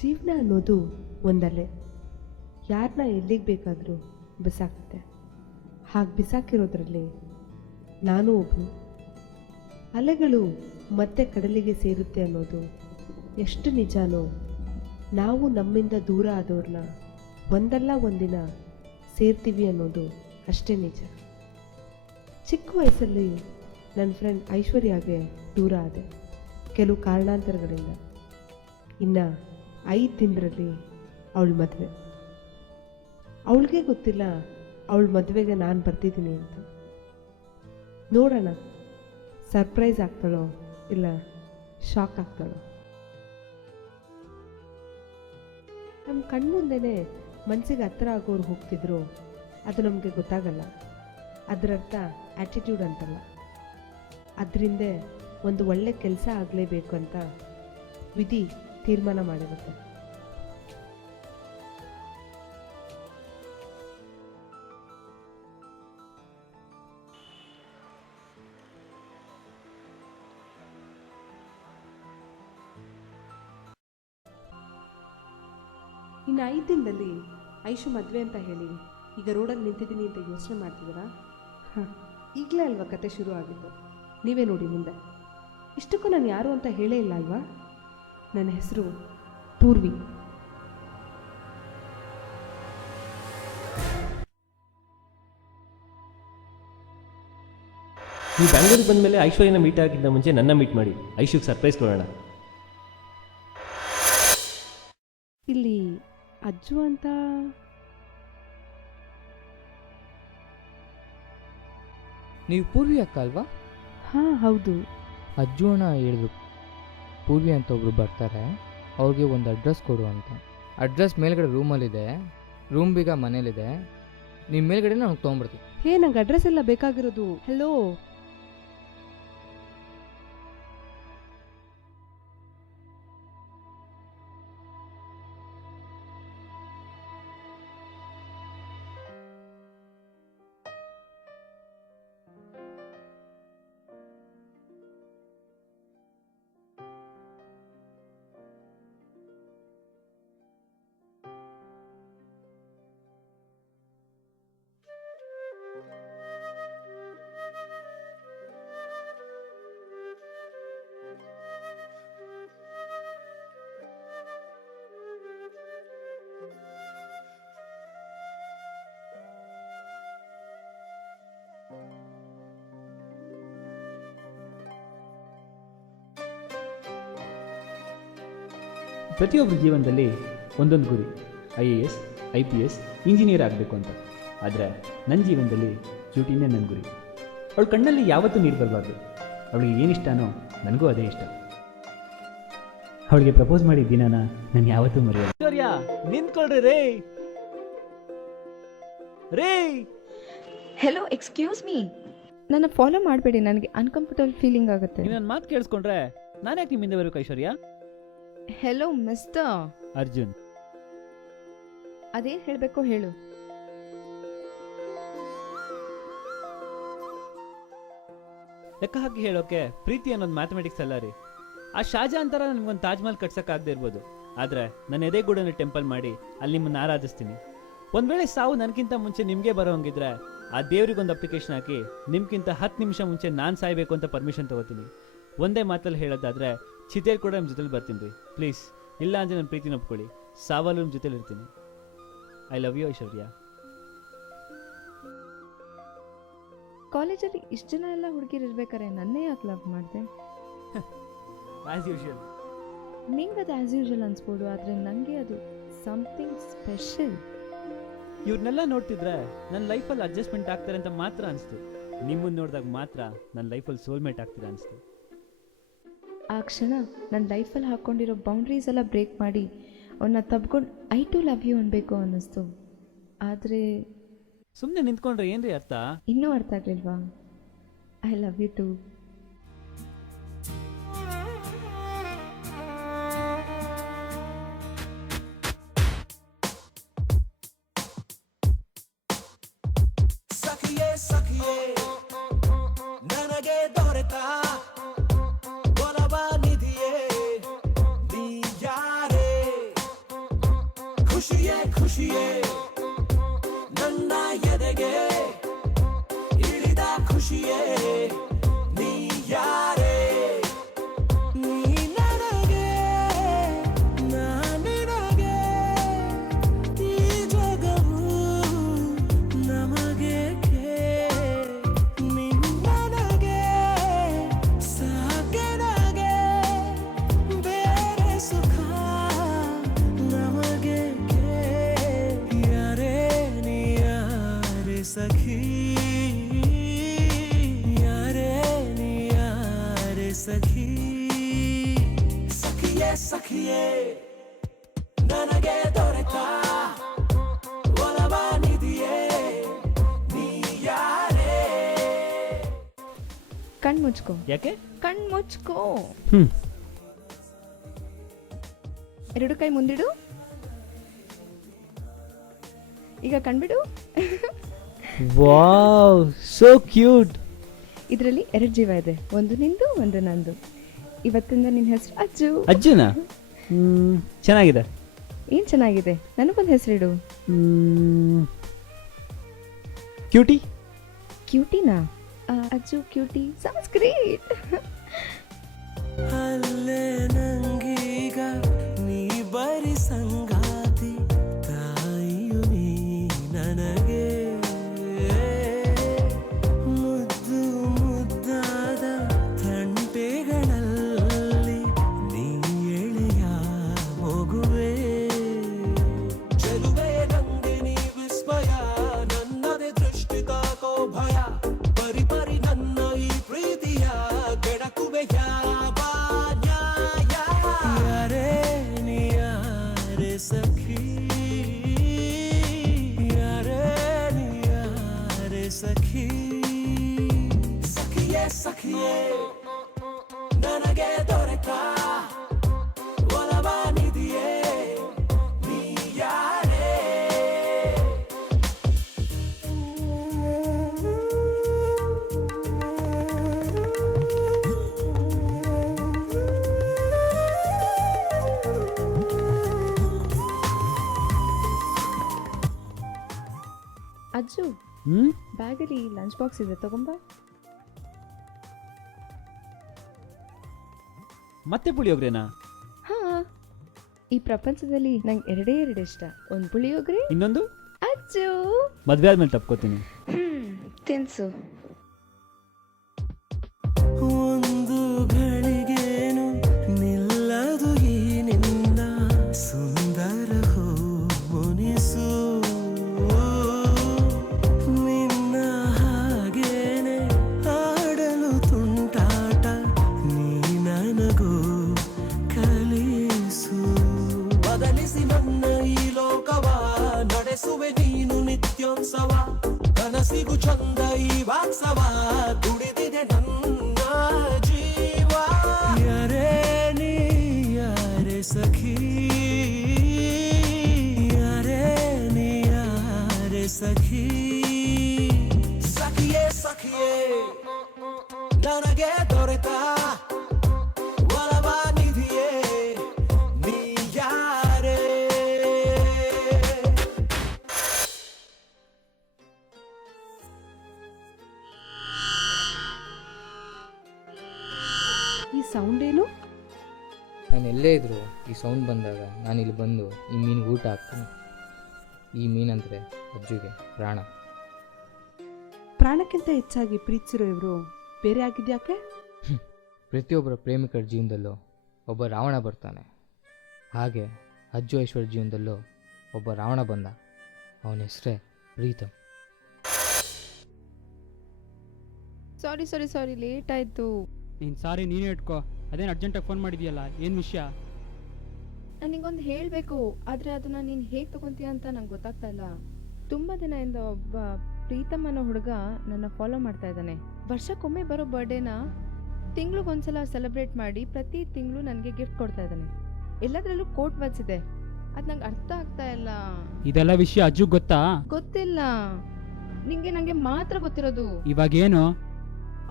ಜೀವನ ಅನ್ನೋದು ಒಂದಲೆ, ಯಾರನ್ನ ಎಲ್ಲಿಗೆ ಬೇಕಾದರೂ ಬಿಸಾಕುತ್ತೆ. ಹಾಗೆ ಬಿಸಾಕಿರೋದ್ರಲ್ಲಿ ನಾನು ಒಬ್ಬನು. ಅಲೆಗಳು ಮತ್ತೆ ಕಡಲಿಗೆ ಸೇರುತ್ತೆ ಅನ್ನೋದು ಎಷ್ಟು ನಿಜಾನೋ, ನಾವು ನಮ್ಮಿಂದ ದೂರ ಆದವ್ರನ್ನ ಒಂದಲ್ಲ ಒಂದಿನ ಸೇರ್ತೀವಿ ಅನ್ನೋದು ಅಷ್ಟೇ ನಿಜ. ಚಿಕ್ಕ ವಯಸ್ಸಲ್ಲಿ ನನ್ನ ಫ್ರೆಂಡ್ ಐಶ್ವರ್ಯಾಗೆ ದೂರ ಆದೆ, ಕೆಲವು ಕಾರಣಾಂತರಗಳಿಂದ. ಇನ್ನು 5 ದಿನದಲ್ಲಿ ಅವಳ ಮದುವೆ. ಅವಳಿಗೆ ಗೊತ್ತಿಲ್ಲ ಅವಳ ಮದುವೆಗೆ ನಾನು ಬರ್ತಿದ್ದೀನಿ ಅಂತ. ನೋಡೋಣ ಸರ್ಪ್ರೈಸ್ ಆಗ್ತಾಳೋ ಇಲ್ಲ ಶಾಕ್ ಆಗ್ತಾಳೋ. ನಮ್ಮ ಕಣ್ಮುಂದೆನೇ ಮನಸ್ಸಿಗೆ ಹತ್ತಿರ ಆಗೋರು ಹೋಗ್ತಿದ್ರು, ಅದು ನಮಗೆ ಗೊತ್ತಾಗಲ್ಲ. ಅದರರ್ಥ ಆ್ಯಟಿಟ್ಯೂಡ್ ಅಂತಲ್ಲ. ಅದರಿಂದ ಒಂದು ಒಳ್ಳೆ ಕೆಲಸ ಆಗಲೇಬೇಕು ಅಂತ ವಿಧಿ ತೀರ್ಮಾನ ಮಾಡಿರುತ್ತೆ. ಇನ್ನು 5 ದಿನದಲ್ಲಿ ಐಶು ಮದುವೆ ಅಂತ ಹೇಳಿ ಈಗ ರೋಡಲ್ಲಿ ನಿಂತಿದ್ದೀನಿ ಅಂತ ಯೋಚನೆ ಮಾಡ್ತಿದ್ದೀರಾ? ಈಗಲೇ ಅಲ್ವಾ ಕತೆ ಶುರು ಆಗಿತ್ತು. ನೀವೇ ನೋಡಿ ಮುಂದೆ. ಇಷ್ಟಕ್ಕೂ ನಾನು ಯಾರು ಅಂತ ಹೇಳೇ ಇಲ್ಲ ಅಲ್ವಾ? ನನ್ನ ಹೆಸರು ಪೂರ್ವಿ. ನೀವು ಬ್ಯಾಂಗ್ಳೂರಿಗೆ ಬಂದಮೇಲೆ ಐಶ್ವರ್ಯನ ಮೀಟ್ ಆಗಿದ್ದ ಮುಂಚೆ ನನ್ನ ಮೀಟ್ ಮಾಡಿ, ಐಶುಗೆ ಸರ್ಪ್ರೈಸ್ ಕೊಡೋಣ. ಇಲ್ಲಿ ಅಜ್ಜು ಅಂತ ನೀವು ಪೂರ್ವಿ ಅಕ್ಕ ಅಲ್ವಾ? ಹಾಂ ಹೌದು. ಅಜ್ಜು ಅಣ್ಣ ಹೇಳಿದ್ರು ಪೂರ್ವಿ ಅಂತ ಒಬ್ರು ಬರ್ತಾರೆ, ಅವ್ರಿಗೆ ಒಂದು ಅಡ್ರೆಸ್ ಕೊಡು ಅಂತ. ಅಡ್ರೆಸ್ ಮೇಲ್ಗಡೆ ರೂಮಲ್ಲಿದೆ, ರೂಮ್ ಬೀಗ ಮನೇಲಿದೆ. ನಿಮ್ಮ ಮೇಲ್ಗಡೆ ನಾನು ತೊಗೊಂಡ್ಬರ್ತೀನಿ. ಹೇ, ನಂಗೆ ಅಡ್ರೆಸ್ ಎಲ್ಲ ಬೇಕಾಗಿರೋದು. ಹಲೋ, ಪ್ರತಿಯೊಬ್ಬರ ಜೀವನದಲ್ಲಿ ಒಂದೊಂದು ಗುರಿ, IAS, IPS, ಇಂಜಿನಿಯರ್ ಆಗಬೇಕು ಅಂತ. ಆದರೆ ನನ್ನ ಜೀವನದಲ್ಲಿ ಜ್ಯೋತಿನೇ ನನ್ನ ಗುರಿ. ಅವಳ ಕಣ್ಣಲ್ಲಿ ಯಾವತ್ತೂ ನೀರು ಬರಬಾರ್ದು. ಅವಳಿಗೆ ಏನಿಷ್ಟನೋ ನನಗೂ ಅದೇ ಇಷ್ಟ. ಅವಳಿಗೆ ಪ್ರಪೋಸ್ ಮಾಡಿದ ದಿನನ ನಾನು ಯಾವತ್ತೂ ಮರೆಯಲ್ಲ. ಐಶ್ವರ್ಯ ನಿಂತ್ಕೊಳ್ರಿ ರೇ ರೇ. Hello, excuse me. ನನ್ನ ಫಾಲೋ ಮಾಡಬೇಡಿ, ನನಗೆ ಅನ್ಕಂಫರ್ಟಬಲ್ ಫೀಲಿಂಗ್ ಆಗುತ್ತೆ. ನೀವು ನನ್ನ ಮಾತು ಕೇಳಿಸ್ಕೊಂಡ್ರೆ ನಾನು ಯಾಕೆ ನಿಮ್ಮಿಂದ ಬರಬೇಕು ಐಶ್ವರ್ಯ? Hello mister Arjun. ಅದೇನು ಹೇಳಬೇಕೋ ಹೇಳು. ಲೆಕ್ಕ ಹಾಕಿ ಹೇಳೋಕೆ ಪ್ರೀತಿ ಅನ್ನೋದು ಮ್ಯಾಥಮೆಟಿಕ್ಸ್ ಅಲ್ಲ ರೀ. ಆ ಶಾಜಹಾನ್ ಥರ ನಿಮ್ಗೊಂದು ತಾಜ್ ಮಹಲ್ ಕಟ್ಸೋಕ್ಕಾಗದೇ ಇರ್ಬೋದು, ಆದರೆ ನನ್ನ ಎದೆಗೂಡನ್ನು ಟೆಂಪಲ್ ಮಾಡಿ ಅಲ್ಲಿ ನಿಮ್ಮನ್ನು ಆರಾಧಿಸ್ತೀನಿ. ಒಂದು ವೇಳೆ ಸಾವು ನನಗಿಂತ ಮುಂಚೆ ನಿಮಗೆ ಬರೋ ಹಂಗಿದ್ರೆ ಆ ದೇವ್ರಿಗೊಂದು ಅಪ್ಲಿಕೇಶನ್ ಹಾಕಿ ನಿಮ್ಗಿಂತ 10 ನಿಮಿಷ ಮುಂಚೆ ನಾನು ಸಾಯಬೇಕು ಅಂತ ಪರ್ಮಿಷನ್ ತೊಗೋತೀನಿ. ಒಂದೇ ಮಾತಲ್ಲಿ ಹೇಳೋದಾದರೆ ಚಿತೆಯಲ್ಲಿ ಕೂಡ ನಿಮ್ಮ ಜೊತೆಲಿ ಬರ್ತೀನಿ ರೀ. ಪ್ಲೀಸ್, ಇಲ್ಲ ಅಂದರೆ ನನ್ನ ಪ್ರೀತಿನ ಒಪ್ಕೊಳ್ಳಿ. ಸಾವಲ್ಲೂ ನಿಮ್ಮ ಜೊತೆಲಿ ಇರ್ತೀನಿ. ಐ ಲವ್ ಯು ಐಶ್ವರ್ಯ. ಕಾಲೇಜಲ್ಲಿ ಇಷ್ಟು ಜನ ಎಲ್ಲ ಹುಡುಗಿರು ಇರ್ಬೇಕಾರೆ ನನ್ನೇ ಯಾಕೆ ಲವ್ ಮಾಡಿದೆ? As usual. ನಿಂಗೆ ಅದು ಆ್ಯಸ್ ಯೂಶುವಲ್ ಅನ್ಸ್ಬೋದು, ಆದರೆ ನನಗೆ ಅದು ಸಮಥಿಂಗ್ ಸ್ಪೆಷಲ್. ಇವ್ರನ್ನೆಲ್ಲ ನೋಡ್ತಿದ್ರೆ ನನ್ನ ಲೈಫಲ್ಲಿ ಅಡ್ಜಸ್ಟ್ಮೆಂಟ್ ಆಗ್ತಾರೆ ಅಂತ ಮಾತ್ರ ಅನಿಸ್ತು. ನಿಮ್ಮನ್ನು ನೋಡಿದಾಗ ಮಾತ್ರ ನನ್ನ ಲೈಫಲ್ಲಿ ಸೋಲ್ಮೇಟ್ ಆಗ್ತೀರಾ ಅನಿಸ್ತು. ಆ ಕ್ಷಣ ನನ್ನ ಲೈಫಲ್ಲಿ ಹಾಕ್ಕೊಂಡಿರೋ ಬೌಂಡ್ರೀಸ್ ಎಲ್ಲ ಬ್ರೇಕ್ ಮಾಡಿ ಅವನ್ನ ತಬ್ಕೊಂಡು ಐ ಟು ಲವ್ ಯು ಅನ್ಬೇಕು ಅನ್ನಿಸ್ತು. ಆದರೆ ಸುಮ್ಮನೆ ನಿಂತ್ಕೊಂಡ್ರೆ ಏನ್ರಿ ಅರ್ಥ? ಇನ್ನೂ ಅರ್ಥ ಆಗಲಿಲ್ವಾ? I love you too. ನನಗೆ ದೊರೆತ ಒಲವ ನಿಧಿಯೇ ನೀ ಯಾರೇ ಖುಷಿಯೇ ಖುಷಿಯೇ ನನ್ನ ಎದೆಗೆ ಇಳಿದ ಖುಷಿಯೇ ನೀ ಯಾರೇ ನೀ ನನಗೆ ನಾ ನಿನಗೆ ಈ ಜಗವು ನಮಗೇಕೆ ನಿನ್ನನಗೆ ಸಾಕೆ ನಗೆ ಬೇರೆ ಸುಖ ನಮಗೇಕೆ ಯಾರೇ ನೀ ಯಾರೇ ಸಖಿ ಯಾರೇ ನೀ ಯಾರೇ ಸಖಿ ಸಖಿಯೇ ಸಖಿಯೇ ನನಗೆ ದೊರೆತ ಒಲವ ನಿಧಿಯೇ ನೀ ಯಾರೇ ಕಣ್ ಮುಚ್ಕೋ, ಯಾಕೆ? ಕಣ್ ಮುಚ್ಕೋ. ಹ್ಞೂ. ಎರಡು ಕೈ ಮುಂದಿಡು. ಈಗ ಕಣ್ಬಿಡು. Wow, so cute. ಇದರಲ್ಲಿ 2 ಜೀವ ಇದೆ, ಒಂದು ನಿಂದು ಒಂದು ನಂದು. ಇವತ್ತಿಂದ ನಿನ್ನ ಹೆಸರು ಅಜ್ಜು. ಅಜ್ಜುನಾ? ಚೆನ್ನಾಗಿದೆ. ಏನು ಚೆನ್ನಾಗಿದೆ, ನನಗೊಂದು ಹೆಸರಿಡು. ಕ್ಯೂಟಿ. ಕ್ಯೂಟಿನಾ? Ajju cutie, songs great. ಅಲ್ಲೇ ನಂಗೀಗ ನೀ ಬರಿ ಸಂಗಾತಿ ತಾಯಿಯು ನೀ ನನಗೆ ಮುದ್ದು ಮುದ್ದಾದ ತಂಟೆಗಳಲ್ಲಿ ನೀ ಎಳೆಯ ಮಗುವೆ ಚೆಲುವೆ ನಂದಿನಿ ವಿಸ್ಮಯ ನನ್ನದೇ ದೃಷ್ಟಿ ತಾಕೋ ಭಯ ಪರಿ ಪರಿ ನನ್ನ ಈ ಪ್ರೀತಿಯ ಕೆಡಕುವೆ ಯಾವ ನ್ಯಾಯ ಯಾರೇ ನೀ ಯಾರೇ ಸಖಿ ಯಾರೇ ನೀ ಯಾರೇ ಸಖಿ ಸಖಿಯೇ ಸಖಿಯೇ ನನಗೆ ದೊರೆತ ಒಲವ ನಿಧಿಯೇ ನೀ ಯಾರೇ ಅಜ್ಜು, ಬ್ಯಾಗಲ್ಲಿ ಲಂಚ್ ಬಾಕ್ಸ್ ಇದೆ, ತಗೊಂಬ. ಮತ್ತೆ ಪುಳಿಯೋಗ್ರೆನಾ? ಹಾ, ಈ ಪ್ರಪಂಚದಲ್ಲಿ ನಂಗೆ ಎರಡೇ ಇಷ್ಟ, ಒಂದು ಪುಳಿಯೋಗರೆ, ಇನ್ನೊಂದು ಅಜ್ಜು. ಮದ್ವೆ ಆದ್ಮೇಲೆ ತಪ್ಕೋತೀನಿ. ತಿನ್ಸು. ಒಂದು ಗಳಿಗೇನು ನಿಲ್ಲದು ಈ ನಿನ್ನ ಸುಂದರ ಹೋ ಮುನಿಸು ನಿನ್ನ ಹಾಗೇನೆ ಆಡಲು ತುಂಟಾಟ ನೀ ನನಗೂ ಕಲಿಸು ಬದಲಿಸಿ ನನ್ನ ಈ ಲೋಕವ ನಡೆಸುವೆ ನೀನು ನಿತ್ಯೋತ್ಸವ ಕನಸಿಗೂ ಚಂದ ಈ ವಾತ್ಸವ ದುಡಿದಿದೆ ನನ್ನ ಜೀವ ಯಾರೇ ನೀ ಯಾರೇ ಸಖಿ ಯಾರೇ ನೀ ಯಾರೇ ಸಖಿ ಸಖಿಯೇ ಸಖಿಯೇ ನನಗೆ ದೊರೆತ ಒಲವ ನಿಧಿಯೇ ನೀ ಯಾರೇ ಈ ಸೌಂಡ್ ಏನು? ನಾನು ಎಲ್ಲೇ ಇದ್ರು ಈ ಸೌಂಡ್ ಬಂದಾಗ ನಾನು ಇಲ್ಲಿ ಬಂದು ಈ ಮೀನು ಊಟ ಹಾಕ್ತೀನಿ. ಈ ಮೀನಂದರೆ ಅಜ್ಜುಗೆ ಪ್ರಾಣ. ಪ್ರಾಣಕ್ಕಿಂತ ಹೆಚ್ಚಾಗಿ ಪ್ರೀತಿಸಿರೋ ಇವರು ಬೇರೆ ಆಗಿದ್ಯಾಕೆ? ಪ್ರತಿಯೊಬ್ಬರ ಪ್ರೇಮಿಕರ ಜೀವನದಲ್ಲೂ ಒಬ್ಬ ರಾವಣ ಬರ್ತಾನೆ. ಹಾಗೆ ಅಜ್ಜು ಐಶ್ವರ್ಯ ಜೀವನದಲ್ಲೂ ಒಬ್ಬ ರಾವಣ ಬಂದ. ಅವನ ಹೆಸರೇ ಪ್ರೀತಮ್. ಸಾರಿ ಲೇಟ್ ಆಯಿತು. ನೀನು ಸಾರಿ ನೀನೇ ಇಟ್ಕೋ. ಅದೇನು ಅರ್ಜೆಂಟಾಗಿ ಫೋನ್ ಮಾಡಿದ್ಯಲ್ಲ, ಏನು ವಿಷಯ? ನನಗೊಂದು ಹೇಳಬೇಕು, ಆದರೆ ಅದನ್ನು ನೀನು ಹೇಗೆ ತಗೊತೀಯ ಅಂತ ನಂಗೆ ಗೊತ್ತಾಗ್ತಾ ಇಲ್ಲ. ತುಂಬ ದಿನದಿಂದ ಒಬ್ಬ ಪ್ರೀತಮ್ ಅನ್ನೋ ಹುಡುಗ ನನ್ನ ಫಾಲೋ ಮಾಡ್ತಾ ಇದ್ದಾನೆ. ವರ್ಷಕ್ಕೊಮ್ಮೆ ಬರೋ ಬರ್ಡೇನ ತಿಂಗ್ಳಿಗೊಂದ್ಸಲ ಸೆಲೆಬ್ರೇಟ್ ಮಾಡಿ ಪ್ರತಿ ತಿಂಗಳು ನನಗೆ ಗಿಫ್ಟ್ ಕೊಡ್ತಾ ಇದ್ದಾನೆ. ಎಲ್ಲದರಲ್ಲೂ ಕೋಟ್ ವರ್ಡ್ಸ್ ಇದೆ, ಅದು ನಂಗೆ ಅರ್ಥ ಆಗ್ತಾ ಇಲ್ಲ. ಇದೆಲ್ಲ ವಿಷಯ ಅಜ್ಜು ಗೊತ್ತಾ? ಗೊತ್ತಿಲ್ಲ, ನನಗೆ ಮಾತ್ರ ಗೊತ್ತಿರೋದು. ಇವಾಗೇನು?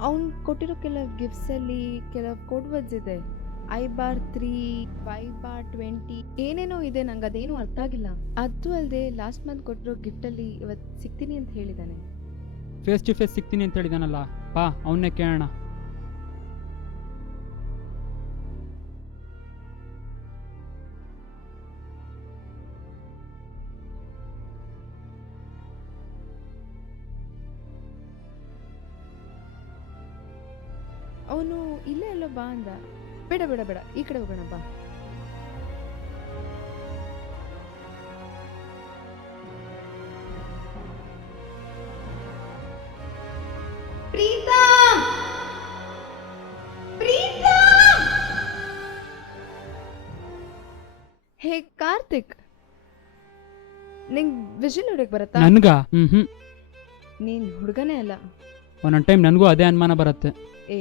ಅವ್ನು ಕೊಟ್ಟಿರೋ ಕೆಲವು ಗಿಫ್ಟ್ಸಲ್ಲಿ ಕೆಲವು ಕೋಡ್ ವರ್ಡ್ಸ್ ಇದೆ. I/3 5/20 ಏನೇನೋ ಇದೆ, ನಂಗೆ ಅದೇನು ಅರ್ಥ ಆಗಿಲ್ಲ. ಅದು ಅಲ್ಲದೆ ಲಾಸ್ಟ್ ಮಂತ್ ಕೊಟ್ಟಿರೋ ಗಿಫ್ಟಲ್ಲಿ ಇವತ್ತು ಸಿಗ್ತೀನಿ ಅಂತ ಹೇಳಿದ್ದಾನೆ. ಫೇಸ್ ಟು ಫೇಸ್ ಸಿಗ್ತೀನಿ ಅಂತ ಹೇಳಿದಾನಲ್ಲ, ಬಾ ಅವನ್ನೇ ಕೇಳೋಣ. ಅವನು ಇಲ್ಲೇ ಅಲ್ಲೋ ಬಾ ಅಂದ. ಬೇಡ ಬೇಡ ಬೇಡ, ಈ ಕಡೆ ಹೋಗೋಣ ಬಾ. ಹೇ ಕಾರ್ತಿಕ್, ನಿಂಗೆ ವಿಷಲ್ ಹೊಡಕ್ ಬರತ್ತಾ? ನನ್ಗ ನೀನ್ ಹುಡುಗನೇ ಅಲ್ಲ. ಒಂದೊಂದು ಟೈಮ್ ನನಗೂ ಅದೇ ಅನುಮಾನ ಬರುತ್ತೆ. ಏ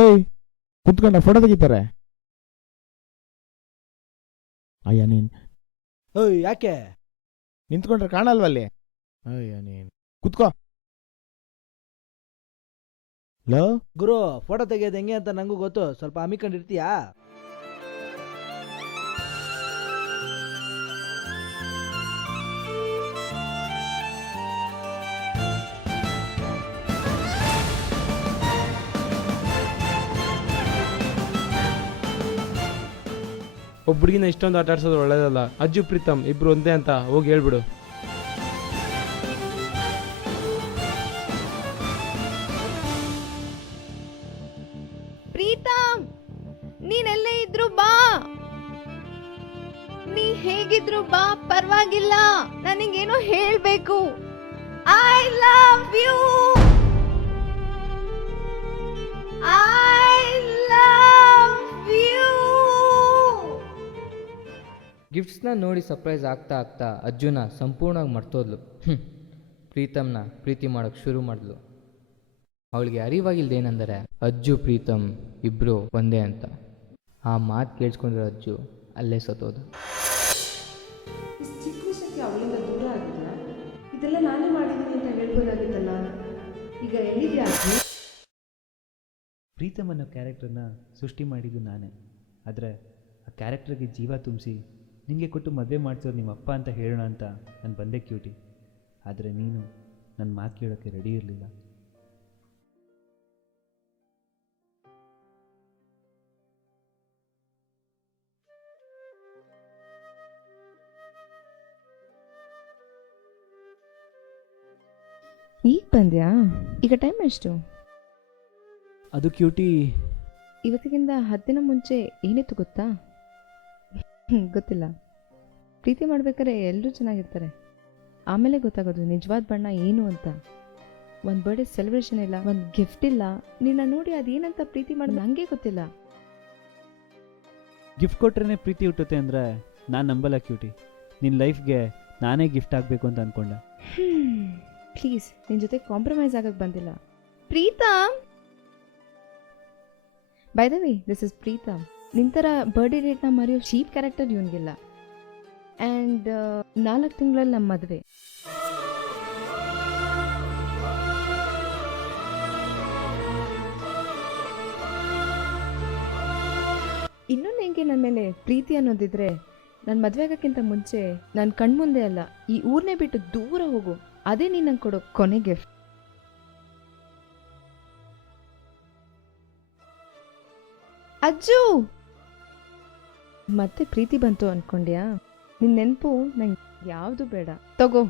ಓಯ್ ಕುತ್ಕೊಂಡ ಫೋಟೋ ತೆಗಿತಾರೆ. ಅಯ್ಯ ನೀನ್ ಓಯ್ ಯಾಕೆ ನಿಂತ್ಕೊಂಡ್ರೆ ಕಾಣಲ್ವಲ್ಲಿ? ಅಯ್ಯ ನೀನ್ ಕುತ್ಕೋ. ಲೋ ಗುರು, ಫೋಟೋ ತೆಗಿಯೋದು ಹೆಂಗೆ ಅಂತ ನಂಗೂ ಗೊತ್ತು, ಸ್ವಲ್ಪ ಹಮ್ಮಿಕೊಂಡಿರ್ತೀಯಾ? ಒಬ್ಬರಿಗಿನ ಇಷ್ಟೊಂದು ಆಟ ಆಡ್ಸೋದು ಒಳ್ಳೇದಲ್ಲ. ಅಜ್ಜು ಪ್ರೀತಮ್ ಇಬ್ರು ಒಂದೇ ಅಂತ ಹೋಗಿ ಹೇಳ್ಬಿಡು. ಪ್ರೀತಮ್, ನೀನೆಲ್ಲೇ ಇದ್ರು ಬಾ. ನೀ ಹೇಗಿದ್ರು ಬಾ, ಪರವಾಗಿಲ್ಲ. ನನಗೇನೋ ಹೇಳ್ಬೇಕು. I love you. I love you. ಗಿಫ್ಟ್ಸ್ನ ನೋಡಿ ಸರ್ಪ್ರೈಸ್ ಆಗ್ತಾ ಆಗ್ತಾ ಅಜ್ಜುನ ಸಂಪೂರ್ಣವಾಗಿ ಮರ್ತೋದ್ಲು. ಪ್ರೀತಮ್ನ ಪ್ರೀತಿ ಮಾಡೋಕ್ಕೆ ಶುರು ಮಾಡಿದ್ಲು. ಅವಳಿಗೆ ಅರಿವಾಗಿಲ್ದೇನೆಂದರೆ ಅಜ್ಜು ಪ್ರೀತಮ್ ಇಬ್ಬರು ಒಂದೇ ಅಂತ. ಆ ಮಾತು ಕೇಳಿಸ್ಕೊಂಡಿರೋ ಅಜ್ಜು ಅಲ್ಲೇ ಸತ್ತೋದು. ಇಷ್ಟು ಚಿಕ್ಕ ವಿಷಯಕ್ಕೆ ಅವಳಿಂದ ದೂರ ಆಗಿಲ್ಲ. ಇದೆಲ್ಲ ನಾನೇ ಮಾಡಿದ್ದೀನಿ ಅಂತ ಹೇಳ್ಬೋದಾಗಿತ್ತಲ್ಲ. ಈಗ ಎಲ್ಲಿದ್ಯಾ ಅಜ್ಜಿ? ಪ್ರೀತಮ್ ಅನ್ನೋ ಕ್ಯಾರೆಕ್ಟರ್ನ ಸೃಷ್ಟಿ ಮಾಡಿದ್ದು ನಾನೇ. ಆದರೆ ಆ ಕ್ಯಾರೆಕ್ಟರ್ಗೆ ಜೀವ ತುಂಬಿಸಿ ನಿನಗೆ ಕೊಟ್ಟು ಮದುವೆ ಮಾಡಿಸೋದು ನಿಮ್ಮ ಅಪ್ಪ ಅಂತ ಹೇಳೋಣ ಅಂತ ನಾನು ಬಂದೆ ಕ್ಯೂಟಿ. ಆದರೆ ನೀನು ನನ್ನ ಮಾತು ಕೇಳೋಕ್ಕೆ ರೆಡಿ ಇರಲಿಲ್ಲ. ಈಗ ಬಂದ್ಯಾ? ಈಗ ಟೈಮ್ ಎಷ್ಟು? ಅದು ಕ್ಯೂಟಿ, ಇವತ್ತಿಗಿಂತ 10 ದಿನ ಮುಂಚೆ ಏನಿತ್ತು ಗೊತ್ತಾ? ಗೊತ್ತಿಲ್ಲ. ಪ್ರೀತಿ ಮಾಡ್ಬೇಕಾದ್ರೆ ಎಲ್ಲರೂ ಚೆನ್ನಾಗಿರ್ತಾರೆ, ಆಮೇಲೆ ಗೊತ್ತಾಗೋದು ನಿಜವಾದ ಬಣ್ಣ ಏನು ಅಂತ. ಒಂದು ಬರ್ಡೇ ಸೆಲೆಬ್ರೇಷನ್ ಇಲ್ಲ, ಒಂದು ಗಿಫ್ಟ್ ಇಲ್ಲ. ನಿನ್ನ ನೋಡಿ ಅದೇನಂತ ಪ್ರೀತಿ ಮಾಡೋದು ನನಗೆ ಗೊತ್ತಿಲ್ಲ. ಗಿಫ್ಟ್ ಕೊಟ್ರೇ ಪ್ರೀತಿ ಹುಟ್ಟುತ್ತೆ ಅಂದರೆ ನಾನು ನಂಬಲ್ಲ ಕ್ಯೂಟಿ. ನಿನ್ನ ಲೈಫ್ಗೆ ನಾನೇ ಗಿಫ್ಟ್ ಆಗಬೇಕು ಅಂತ ಅಂದ್ಕೊಂಡೆ. ಪ್ಲೀಸ್, ನಿನ್ನ ಜೊತೆ ಕಾಂಪ್ರಮೈಸ್ ಆಗಕ್ಕೆ ಬಂದಿಲ್ಲ. Pritam, by the way, this is Pritam. ನಿಂತರ ಬರ್ಡೇ ಡೇಟ್ನ ಮರೆಯೋ ಚೀಪ್ ಕ್ಯಾರೆಕ್ಟರ್ ಇವನಿಗಿಲ್ಲ. ಆ್ಯಂಡ್ 4 ತಿಂಗಳಲ್ಲಿ ನಮ್ಮ ಮದುವೆ. ಇನ್ನೊಂದು ಹೆಂಗೆ ನನ್ನ ಮೇಲೆ ಪ್ರೀತಿ ಅನ್ನೋದಿದ್ರೆ ನನ್ನ ಮದುವೆ ಆಗೋಕ್ಕಿಂತ ಮುಂಚೆ ನನ್ನ ಕಣ್ಮುಂದೆ ಅಲ್ಲ, ಈ ಊರನ್ನೇ ಬಿಟ್ಟು ದೂರ ಹೋಗು. ಅದೇ ನೀನು ನಂಗೆ ಕೊಡೋ ಕೊನೆ ಗಿಫ್ಟ್. ಅಜ್ಜು, ಮತ್ತೆ ಪ್ರೀತಿ ಬಂತು ಅನ್ಕೊಂಡ್ಯಾ? ನಿನ್ನ ನೆನಪು ನಂಗೆ ಯಾವುದು ಬೇಡ, ತಗೋ.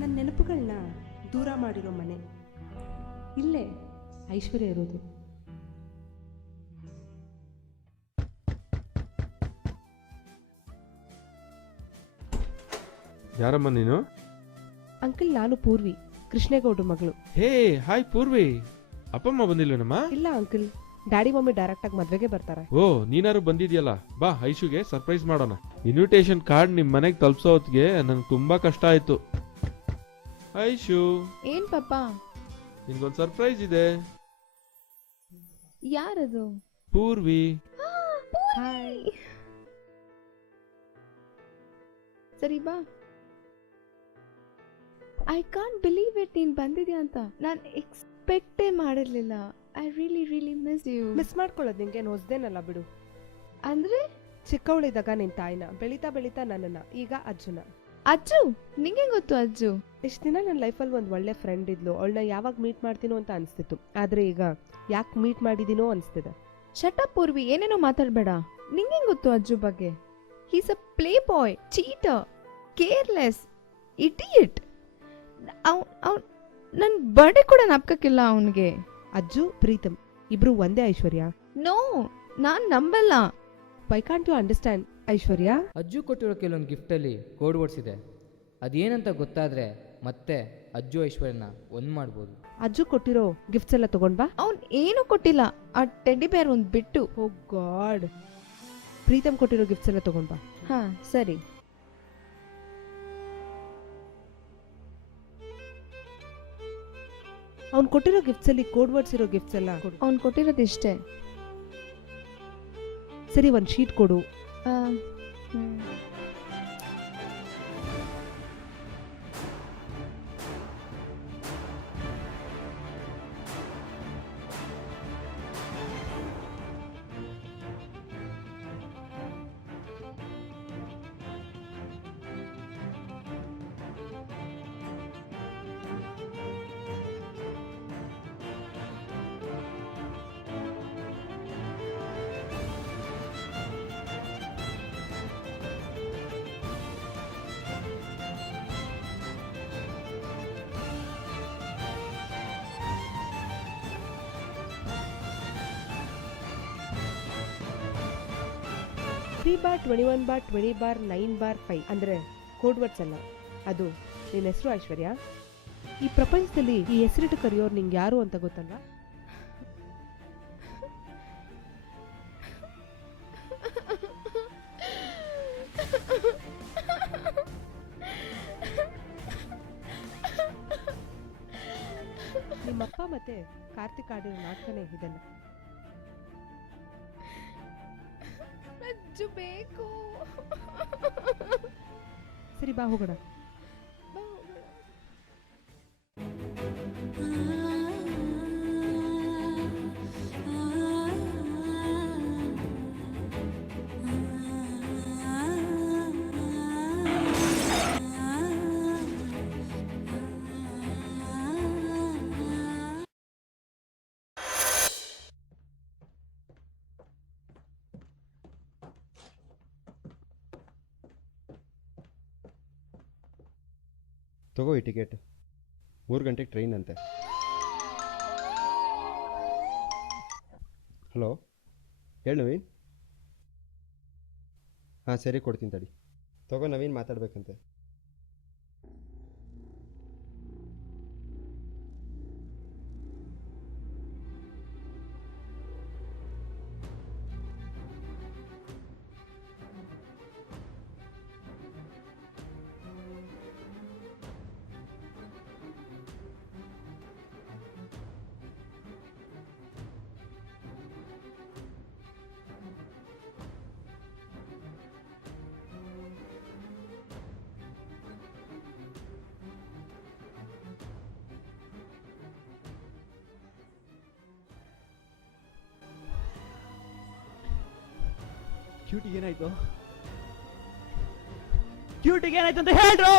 ನನ್ನ ನೆನಪುಗಳನ್ನ ದೂರ ಮಾಡಿರೋ ಮನೆ ಇಲ್ಲೇ ಐಶ್ವರ್ಯ ಇರೋದು. ಯಾರಮ್ಮ ನೀನು? ಅಂಕಲ್, ನಾನು ಪೂರ್ವಿ, ಕೃಷ್ಣೇಗೌಡ್ರ ಮಗಳು. ಹೇ ಹಾಯ್ ಪೂರ್ವಿ, ಅಪ್ಪಮ್ಮ ಬಂದಿಲ್ವೇನಮ್ಮ? ಇಲ್ಲ ಅಂಕಲ್, ಡ್ಯಾಡಿ ಮಮ್ಮಿ ಡೈರೆಕ್ಟಾಗಿ ಮದುವೆಗೆ ಬರ್ತಾರೆ. ಓ ನೀನಾರು ಬಂದಿದ್ಯಲ್ಲ, ಬಾ ಐಶುಗೆ ಸರ್ಪ್ರೈಸ್ ಮಾಡೋಣ. ಇನ್ವಿಟೇಷನ್ ಕಾರ್ಡ್ ನಿಮ್ ಮನೆಗೆ ತಲುಪಿಸೋ ಹೊತ್ತಿಗೆ ನಂಗೆ ತುಂಬಾ ಕಷ್ಟ ಆಯ್ತು. ಐಶು, ಏನ್ ಪಾಪ? ನಿನ್ಗೊಂದು ಸರ್ಪ್ರೈಸ್ ಇದೆ. ಯಾರದು? ಪೂರ್ವಿ. ಹಾಯ್. ಸರಿ ಬಾ. ಐ ಕಾಂಟ್ ಬಿಲೀವ್ ಇಟ್, ನೀನ್ ಬಂದಿದ್ಯಾ ಅಂತ ನಾನು ಎಕ್ಸ್ಪೆಕ್ಟೇ ಮಾಡಿರ್ಲಿಲ್ಲ. I really really miss you. Miss ಮಾಡ್ಕೊಳ್ಳೋದು ನಿಂಗೆ ಹೊಸ್ದೇನಲ್ಲ ಬಿಡು. ಅಂದ್ರೆ ಚಿಕ್ಕವಳಿದ್ದಾಗ ನಿನ್ ತಾಯಿನ, ಬೆಳೀತಾ ಬೆಳೀತಾ ನನ್ನನ್ನ, ಈಗ ಅಜ್ಜುನ. ಅಜ್ಜು? ನಿಂಗೆ ಗೊತ್ತು ಅಜ್ಜು? ಇಷ್ಟು ದಿನ ನನ್ನ ಲೈಫಲ್ಲಿ ಒಂದು ಒಳ್ಳೆ ಫ್ರೆಂಡ್ ಇದ್ಲು. ಅವಳನ್ನ ಯಾವಾಗ ಮೀಟ್ ಮಾಡ್ತೀನೋ ಅಂತ ಅನಿಸ್ತಿತ್ತು, ಆದರೆ ಈಗ ಯಾಕೆ ಮೀಟ್ ಮಾಡಿದ್ದೀನೋ ಅನಿಸ್ತಿದೆ. ಶಟಪ್ ಪೂರ್ವಿ, ಏನೇನೋ ಮಾತಾಡಬೇಡ. ನಿಂಗೆ ಗೊತ್ತು ಅಜ್ಜು ಬಗ್ಗೆ? He's a play boy, cheater, careless, idiot. ನನ್ನ ಬರ್ಡೇ ಕೂಡ ನಾಪ್ಕಕ್ಕಿಲ್ಲ ಅವನಿಗೆ. ಅಜ್ಜು ಪ್ರೀತಮ್ ಇಬ್ರು ಒಂದೇ ಐಶ್ವರ್ಯ. ನೋ, ನಾನ್ ನಂಬಲ್ಲ. ವೈ ಕಾಂಟ್ ಯು ಅಂಡರ್ಸ್ಟ್ಯಾಂಡ್ ಐಶ್ವರ್ಯ? ಅಜ್ಜು ಕೊಟ್ಟಿರೋ ಕೆಲವೊಂದು ಗಿಫ್ಟಲ್ಲಿ ಕೋಡ್ ವರ್ಡ್ಸ್ ಇದೆ. ಅದೇನಂತ ಗೊತ್ತಾದರೆ ಮತ್ತೆ ಅಜ್ಜು ಐಶ್ವರ್ಯನ ಒಂದು ಮಾಡ್ಬೋದು. ಅಜ್ಜು ಕೊಟ್ಟಿರೋ ಗಿಫ್ಟ್ಸ್ ಎಲ್ಲ ತಗೊಂಡ್ ಬಾ. ಅವ್ನು ಏನೂ ಕೊಟ್ಟಿಲ್ಲ, ಆ ಟೆಡ್ಡಿ ಬೇರ್ ಒಂದು ಬಿಟ್ಟು. ಓ ಗಾಡ್. ಪ್ರೀತಮ್ ಕೊಟ್ಟಿರೋ ಗಿಫ್ಟ್ಸ್ ಎಲ್ಲ ತಗೊಂಡ್ ಬಾ. ಹಾ ಸರಿ. ಅವ್ನು ಕೊಟ್ಟಿರೋ ಗಿಫ್ಟ್ಸ್ ಅಲ್ಲಿ ಕೋಡ್ ವರ್ಡ್ಸ್ ಇರೋ ಗಿಫ್ಟ್ಸ್ ಎಲ್ಲ ಕೊಡು. ಅವ್ನು ಕೊಟ್ಟಿರೋದು ಇಷ್ಟೇ. ಸರಿ, ಒಂದು ಶೀಟ್ ಕೊಡು. ತ್ರೀ ಬಾರ್ 21 ಬಾರ್ 20 ಬಾರ್ 9 ಬಾರ್ 5 ಅಂದರೆ ಕೋಡ್ ವರ್ಡ್ಸ್ ಅಲ್ಲ. ಅದು ನಿನ್ನ ಹೆಸರು ಐಶ್ವರ್ಯ. ಈ ಪ್ರಪಂಚದಲ್ಲಿ ಈ ಹೆಸರಿಟ್ಟು ಕರೆಯೋರು ನಿಂಗೆ ಯಾರು ಅಂತ ಗೊತ್ತಲ್ಲ? ನಿಮ್ಮಪ್ಪ ಮತ್ತೆ ಕಾರ್ತಿಕ್ ಆಡಿರೋ ನಾಟಕನೇ ಇದೆಲ್ಲ. ಅಜ್ಜು ಬೇಕು. ಸರಿ ಬಾ ಹೋಗೋಣ. ತಗೋ ಈ ಟಿಕೆಟ್. 3 ಗಂಟೆಗೆ ಟ್ರೈನ್ ಅಂತೆ. ಹಲೋ, ಹೇಳು ನವೀನ್. ಹಾಂ ಸರಿ, ಕೊಡ್ತೀನಿ ತಡಿ. ತಗೋ ನವೀನ್, ಮಾತಾಡ್ಬೇಕಂತೆ. ಕ್ಯೂಟಿಗೆ ಏನಾಯ್ತು? ಕ್ಯೂಟಿಗೆ ಏನಾಯ್ತು ಅಂತ ಹೇಳ್ರು.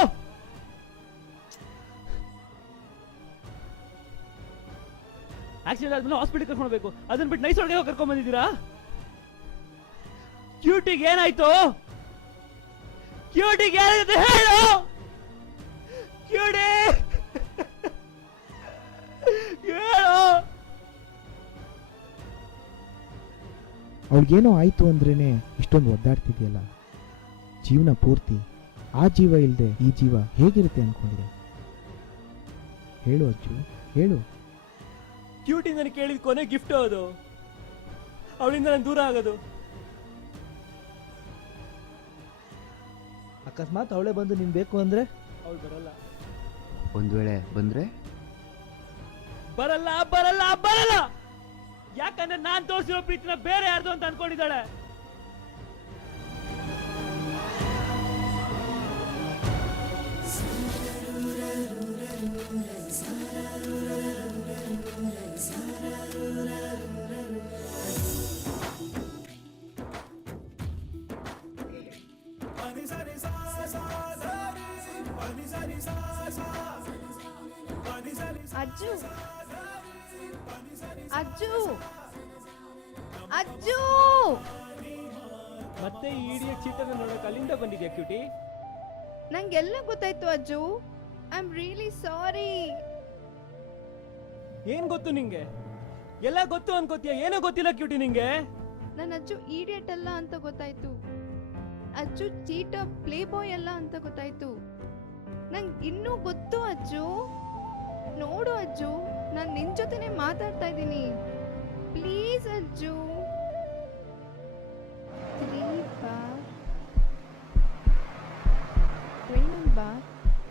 ಆಕ್ಸಿಡೆಂಟ್ ಆದ್ಮೇಲೆ ಹಾಸ್ಪಿಟಲ್ ಕರ್ಕೊಂಡು ಹೋಗ್ಬೇಕು, ಅದನ್ನ ಬಿಟ್ಟು ನೈಸ್ ಒಳಗೆ ಕರ್ಕೊಂಡ್ ಬಂದಿದ್ದೀರಾ? ಕ್ಯೂಟಿಗೆ ಏನಾಯ್ತು? ಕ್ಯೂಟಿಗೆ ಏನಾಯ್ತು ಹೇಳು. ಕ್ಯೂಟಿ ಹೇಳು. ಅವಳಿಗೇನೋ ಆಯ್ತು ಅಂದ್ರೇನೆ ಇಷ್ಟೊಂದು ಒದ್ದಾಡ್ತಿದ್ಯಲ್ಲ. ಜೀವನ ಪೂರ್ತಿ ಆ ಜೀವ ಇಲ್ಲದೆ ಈ ಜೀವ ಹೇಗಿರುತ್ತೆ ಅನ್ಕೊಂಡಿದೆ? ಹೇಳು ಅಜ್ಜು, ಹೇಳು. ಕ್ಯೂಟಿ ನನಗೆ ಕೇಳಿದ ಕೊನೆ ಗಿಫ್ಟ್ ಅದು. ಅವಳಿಂದ ನಾನು ದೂರ ಆಗೋದು. ಅಕಸ್ಮಾತ್ ಅವಳೇ ಬಂದು ನೀನು ಬೇಕು ಅಂದರೆ? ಅವಳು ಬರಲ್ಲ. ಒಂದು ವೇಳೆ ಬಂದರೆ? ಬರಲ್ಲ ಬರಲ್ಲ ಬರಲ್ಲ. ಯಾಕಂದ್ರೆ ನಾನ್ ತೋರಿಸಿರೋ ಪ್ರೀತಿನ ಬೇರೆ ಯಾರ್ದು ಅಂತ ಅನ್ಕೊಂಡಿದ್ದಾಳೆ. ಅಜ್ಜು ಅಜ್ಜು ಅಜ್ಜು, ಮತ್ತೆ ಈ ಇಡಿಯಟ್ ಚೀಟರ್ ನೋಡಕ್ ಅಲ್ಲಿಂದ ಬಂದಿದ್ಯಾ ಕ್ಯೂಟಿ? ನಂಗೆಲ್ಲ ಗೊತ್ತಾಯ್ತು Ajju. I am really sorry. ಏನ್ ಗೊತ್ತು ನಿಂಗೆ? ಎಲ್ಲ ಗೊತ್ತು ಅನ್ಕೋತೀಯ, ಏನೋ ಗೊತ್ತಿಲ್ಲ ಕ್ಯೂಟಿ ನಿಂಗೆ. ನನ್ನ ಅಜ್ಜು ಈಡಿಯಟ್ ಅಲ್ಲ ಅಂತ ಗೊತ್ತಾಯ್ತು. ಅಜ್ಜು ಚೀಟರ್ ಪ್ಲೇ ಬಾಯ್ ಅಲ್ಲ ಅಂತ ಗೊತ್ತಾಯ್ತು. ನಂಗೆ ಇನ್ನೂ ಗೊತ್ತು ಅಜ್ಜು. ನೋಡು ಅಜ್ಜು, ನಾನು ನಿನ್ ಜೊತೆನೆ ಮಾತಾಡ್ತಾ ಇದ್ದೀನಿ. ಪ್ಲೀಸ್ ಅಜ್ಜು. 3 ಬಾರ್ 21 ಬಾರ್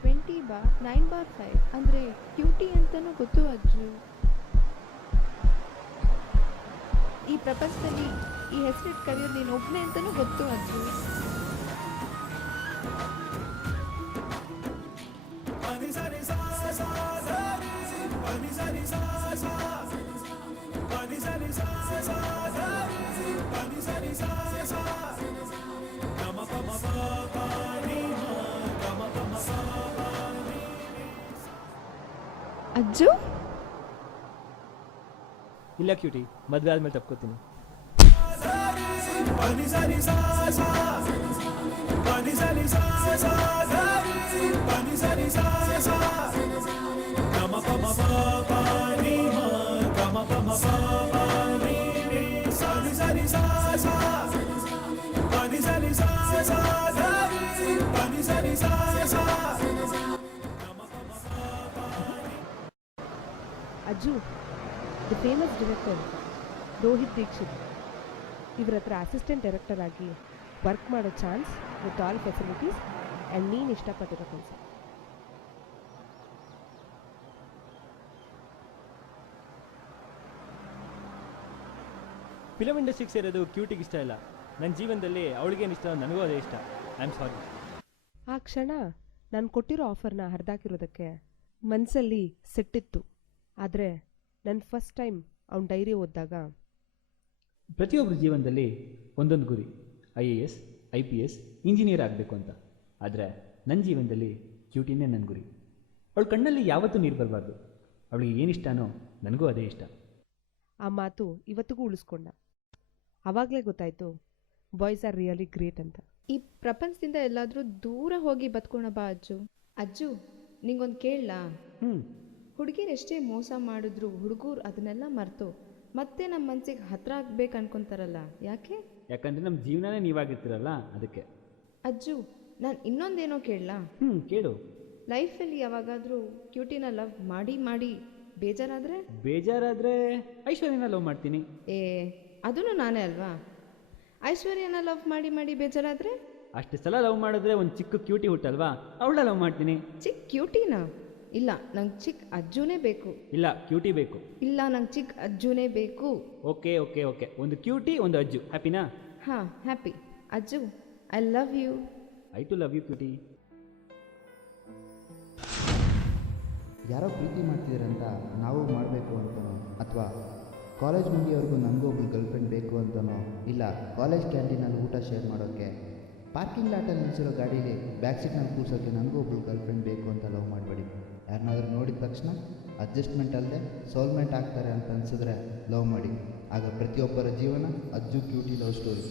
20 ಬಾರ್ 9 ಬಾರ್ 5 ಅಂದ್ರೆ ಕ್ಯೂಟಿ ಅಂತಾನೂ ಗೊತ್ತು ಅಜ್ಜು. ಈ ಪ್ರಪಂಚದಲ್ಲಿ ಈ ಹೆಸರಿಟ್ಟು ಕರೆಯೋದು ನೀನು ಒಬ್ಬನೇ ಅಂತಾನೂ ಗೊತ್ತು ಅಜ್ಜು. ಅಜ್ಜು ಇಲ್ಲ ಕ್ಯೂಟಿ, ಮದ್ವೆ ಆದ್ಮೇಲೆ ತಪ್ಕೋತೀನಿ. Ajju, the famous director Rohit Dixit ಇವ್ರ ಹತ್ರ ಅಸಿಸ್ಟೆಂಟ್ ಡೈರೆಕ್ಟರ್ ಆಗಿ ವರ್ಕ್ ಮಾಡೋ chance with all facilities and ನೀನು ಇಷ್ಟಪಟ್ಟಿರೋ ಕೆಲಸ. ಫಿಲಮ್ ಇಂಡಸ್ಟ್ರಿಗೆ ಸೇರೋದು ಕ್ಯೂಟಿಗೆ ಇಷ್ಟ ಇಲ್ಲ. ನನ್ನ ಜೀವನದಲ್ಲಿ ಅವಳಿಗೇನು ಇಷ್ಟ ನನಗೂ ಅದೇ ಇಷ್ಟ. I am sorry. ಆ ಕ್ಷಣ ನಾನು ಕೊಟ್ಟಿರೋ ಆಫರ್ನ ಹರಿದಾಕಿರೋದಕ್ಕೆ ಮನಸ್ಸಲ್ಲಿ ಸಿಟ್ಟಿತ್ತು. ಆದರೆ ನನ್ನ ಫಸ್ಟ್ ಟೈಮ್ ಅವ್ನ ಡೈರಿ ಓದಿದಾಗ ಪ್ರತಿಯೊಬ್ಬರ ಜೀವನದಲ್ಲಿ ಒಂದೊಂದು ಗುರಿ, IAS, IPS, ಇಂಜಿನಿಯರ್ ಆಗಬೇಕು ಅಂತ. ಆದರೆ ನನ್ನ ಜೀವನದಲ್ಲಿ ಕ್ಯೂಟಿನೇ ನನ್ನ ಗುರಿ. ಅವಳ ಕಣ್ಣಲ್ಲಿ ಯಾವತ್ತೂ ನೀರು ಬರಬಾರ್ದು. ಅವಳಿಗೆ ಏನಿಷ್ಟನೋ ನನಗೂ ಅದೇ ಇಷ್ಟ. ಆ ಮಾತು ಇವತ್ತಿಗೂ ಉಳಿಸ್ಕೊಂಡ. ಆವಾಗಲೇ ಗೊತ್ತಾಯಿತು ಬಾಯ್ಸ್ ಆರ್ ರಿಯಲಿ ಗ್ರೇಟ್ ಅಂತ. ಈ ಪ್ರಪಂಚದಿಂದ ಎಲ್ಲಾದರೂ ದೂರ ಹೋಗಿ ಬದುಕೋಣ ಬಾ ಅಜ್ಜು. ಅಜ್ಜು, ನಿಂಗೊಂದು ಕೇಳಲಾ? ಹುಡುಗಿರು ಎಷ್ಟೇ ಮೋಸ ಮಾಡಿದ್ರು ಹುಡುಗರು ಅದನ್ನೆಲ್ಲ ಮರೆತು ಮತ್ತೆ ನಮ್ಮ ಮನಸ್ಸಿಗೆ ಹತ್ರ ಆಗ್ಬೇಕು ಅನ್ಕೊಂತಾರಲ್ಲ, ಯಾಕೆ? ಯಾಕಂದರೆ ನಮ್ಮ ಜೀವನನೇ ನೀವಾಗಿರ್ತೀರಲ್ಲ, ಅದಕ್ಕೆ. ಅಜ್ಜು, ನಾನು ಇನ್ನೊಂದೇನೋ ಕೇಳಲಾ? ಕೇಳು. ಲೈಫಲ್ಲಿ ಯಾವಾಗಾದರೂ ಕ್ಯೂಟಿನ ಲವ್ ಮಾಡಿ ಮಾಡಿ ಬೇಜಾರಾದರೆ ಐಶ್ವರ್ಯನ ಲವ್ ಮಾಡ್ತೀನಿ. ಅದನ್ನು ನಾನೇ ಅಲ್ವಾ? ಐಶ್ವರ್ಯನ ಲವ್ ಮಾಡಿ ಮಾಡಿ ಬೇಜಾರಾದರೆ? ಅಷ್ಟು ಸಲ ಲವ್ ಮಾಡಿದ್ರೆ ಒಂದು ಚಿಕ್ಕ ಕ್ಯೂಟಿ ಹುಟ್ಟಲ್ವಾ, ಅವಳ ಲವ್ ಮಾಡ್ತೀನಿ. ಚಿಕ್ಕ ಕ್ಯೂಟಿನಾ? ಇಲ್ಲ, ನಂಗೆ ಚಿಕ್ಕ ಅಜ್ಜುನೇ ಬೇಕು. ಇಲ್ಲ, ಕ್ಯೂಟಿ ಬೇಕು. ಇಲ್ಲ, ನಂಗೆ ಚಿಕ್ಕ ಅಜ್ಜುನೇ ಬೇಕು. ಓಕೆ ಓಕೆ ಓಕೆ, ಒಂದು ಕ್ಯೂಟಿ ಒಂದು ಅಜ್ಜು, ಹ್ಯಾಪಿನಾ? ಹಾಂ, happy. Ajju, I love you. I too love you cutie. ಯಾರೋ ಪ್ರೀತಿ ಮಾಡ್ತಿದ್ದೀರಂತ ನಾವು ಮಾಡಬೇಕು ಅಂತನೋ ಅಥವಾ ಕಾಲೇಜ್ ಮುಗಿಯೋವರೆಗೂ ನನಗೂ ಒಬ್ಳು ಗರ್ಲ್ಫ್ರೆಂಡ್ ಬೇಕು ಅಂತನೋ ಇಲ್ಲ ಕಾಲೇಜ್ ಕ್ಯಾಂಟೀನಲ್ಲಿ ಊಟ ಶೇರ್ ಮಾಡೋಕ್ಕೆ, ಪಾರ್ಕಿಂಗ್ ಲಾಟಲ್ಲಿ ನಿಲ್ಲಿಸಿರೋ ಗಾಡೀಲಿ ಬ್ಯಾಕ್ ಸೀಟ್ನಲ್ಲಿ ಕೂರ್ಸೋಕ್ಕೆ ನನಗೂ ಒಬ್ಳು ಗರ್ಲ್ಫ್ರೆಂಡ್ ಬೇಕು ಅಂತ ಲವ್ ಮಾಡಬೇಡಿ. ಯಾರನ್ನಾದ್ರೂ ನೋಡಿದ ತಕ್ಷಣ ಅಡ್ಜಸ್ಟ್ಮೆಂಟ್ ಅಲ್ಲದೆ ಸೋಲ್ಮೆಂಟ್ ಆಗ್ತಾರೆ ಅಂತ ಅನಿಸಿದ್ರೆ ಲವ್ ಮಾಡಿ. ಆಗ ಪ್ರತಿಯೊಬ್ಬರ ಜೀವನ ಅಜ್ಜು ಕ್ಯೂಟಿ ಲವ್ ಸ್ಟೋರಿ.